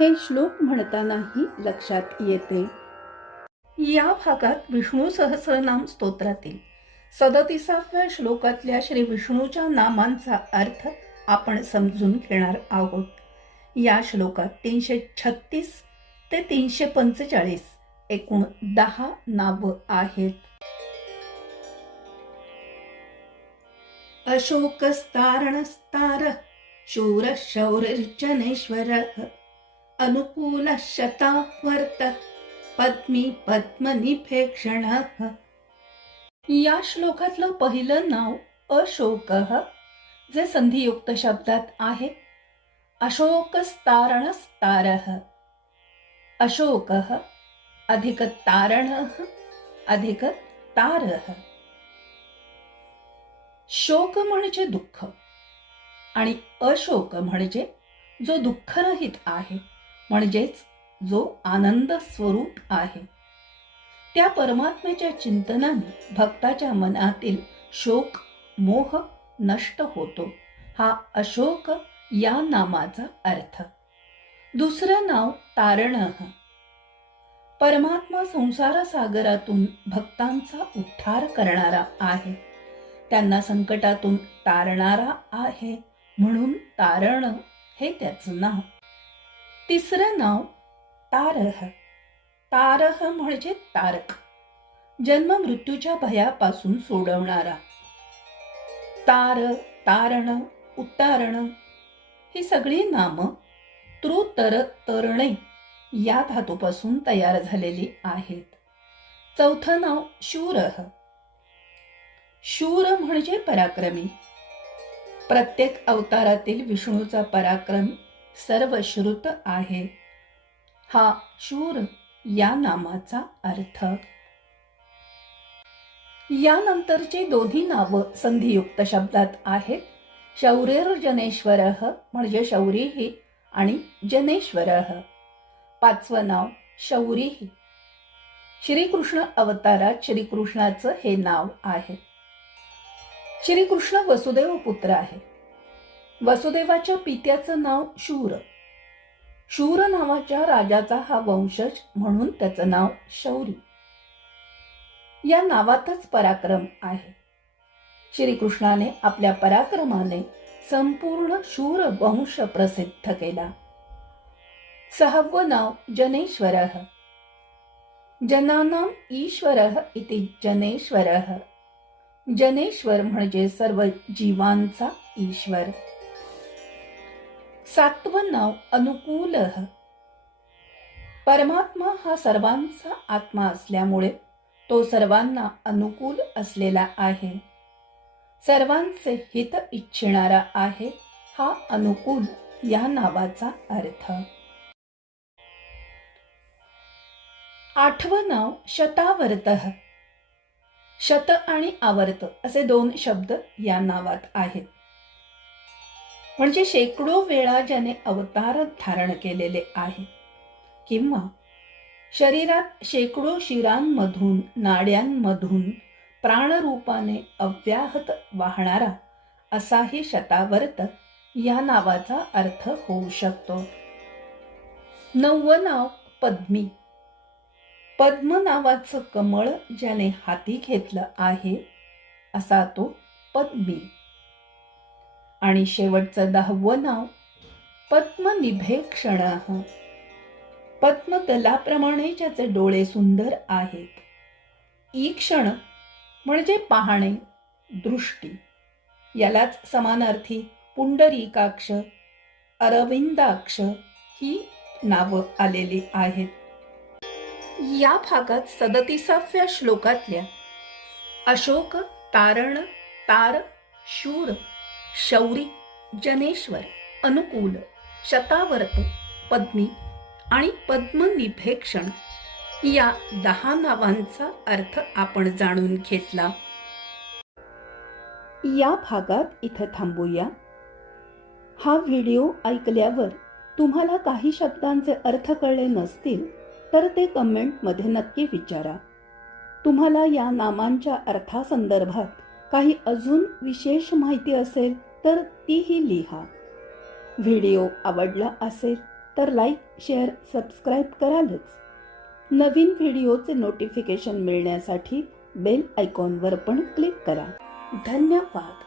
हे श्लोक म्हणतानाही लक्षात येते. या भागात विष्णू सहस्रनाम स्तोत्रातील सदतीसाव्या श्लोकातल्या श्री विष्णूच्या नामांचा अर्थ आपण समजून घेणार आहोत. या श्लोकात तीनशे छत्तीस ते तीनशे पंचेचाळीस एकूण दहा नावं आहेत. अशोकस्तारणस्तार शूर शौर्यर्चनेश्वर अनुकूल शतावर्त पद्मी पद्मनिपेक्षण या श्लोकातलं पहिलं नाव अशोक जे संधियुक्त शब्दात आहे. अशोकस्तारणस्तार। अशोक अधिक तारण अधिक तार शोक म्हणजे दुःख आणि अशोक म्हणजे जो दुःखरहित आहे. म्हणजेच जो आनंद स्वरूप आहे. त्या परमात्म्याच्या चिंतनाने भक्ताच्या मनातील शोक मोह नष्ट होतो. हा अशोक या नामाचा अर्थ. दुसरं नाव तारण. परमात्मा संसार सागरातून भक्तांचा उद्धार करणारा आहे. त्यांना संकटातून तारणारा आहे म्हणून तारण हे त्याचं नाव. तिसरं नाव तारह. तारह म्हणजे तारक. जन्म मृत्यूच्या भयापासून सोडवणारा. तार तारण उतारण ही सगळी नामं तृतर तरणे या धातूपासून तयार झालेली आहेत. चौथं नाव शूरह. शूर म्हणजे पराक्रमी. प्रत्येक अवतारातील विष्णूचा पराक्रम सर्वश्रुत आहे. हा शूर या नामाचा अर्थ. यानंतरची दोन्ही नावं संधियुक्त शब्दात आहेत. शौर्यर जनेश्वर म्हणजे शौरीही आणि जनेश्वर. पाचवं नाव शौरीही. श्रीकृष्ण अवतारात श्रीकृष्णाचं हे नाव आहे. श्रीकृष्ण वसुदेव पुत्र आहे. वसुदेवाच्या पित्याचं नाव शूर. शूर नावाच्या राजाचा हा वंशज म्हणून त्याचं नाव शौरी. या नावातच पराक्रम आहे. श्रीकृष्णाने आपल्या पराक्रमाने संपूर्ण शूर वंश प्रसिद्ध केला. सहावं नाव जनेश्वर. जनानाम ईश्वर इति जनेश्वर. जनेश्वर म्हणजे सर्व जीवांचा ईश्वर. सातवं नाव अनुकूल. परमात्मा हा सर्वांचा आत्मा असल्यामुळे तो सर्वांना अनुकूल असलेला आहे. सर्वांचे हित इच्छिणारा आहे हा अनुकूल या नावाचा अर्थ. आठवं नाव शतावर्त. शत आणि आवर्त असे दोन शब्द या नावात आहेत. म्हणजे शेकडो वेळा ज्याने अवतार धारण केलेले आहे. किंवा शरीरात शेकडो शिरांमधून नाड्यांमधून प्राणरूपाने अव्याहत वाहणारा असाही शतावर्त या नावाचा अर्थ होऊ शकतो. नववं नाव पद्मी. पद्म नावाचं कमळ ज्याने हाती घेतलं आहे असा तो पद्मी. आणि शेवटचं दहावं नाव पद्मनिभेक्षण पद्मतलाप्रमाणे ज्याचे डोळे सुंदर आहेत. ई क्षण म्हणजे पाहणे दृष्टी. यालाच समानार्थी पुंडरीकाक्ष अरविंदाक्ष ही नावं आलेली आहेत. या भागात सदतीसाव्या श्लोकातल्या अशोक तारण तार शूर शौरी जनेश्वर अनुकूल शतावर्त पद्मी आणि पद्मनिभेक्षण या दहा नावांचा अर्थ आपण जाणून घेतला. या भागात इथं थांबूया. हा व्हिडिओ ऐकल्यावर तुम्हाला काही शब्दांचे अर्थ कळले नसतील तर ते कमेंटमध्ये नक्की विचारा. तुम्हाला या नामांच्या अर्थासंदर्भात काही अजून विशेष माहिती असेल तर तीही लिहा. व्हिडिओ आवडला असेल तर लाईक शेअर सबस्क्राईब करालच. नवीन व्हिडिओचे नोटिफिकेशन मिळण्यासाठी बेल आयकॉनवर पण क्लिक करा. धन्यवाद.